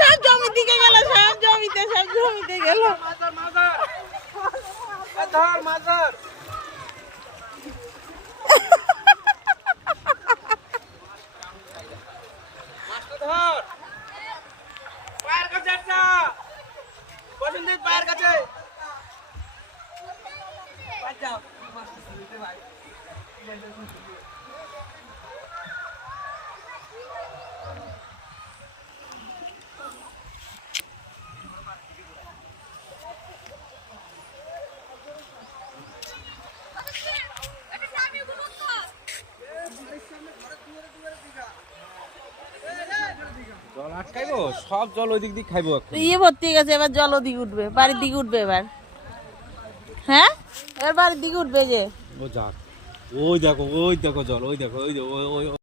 সব জমির দিকে গেল, সব জমিতে গেল। পায়ের কাছে জল আটকাইবো, সব জল ওই দিক দিয়ে খাইবো। ইয়ে ভর্তি গেছে, এবার জল ওদিকে উঠবে, বাড়ির দিকে উঠবে এবার। হ্যাঁ, এবার বাড়ির দিকে উঠবে যে। ও যাক, ওই দেখো জল, ওই দেখো, ওই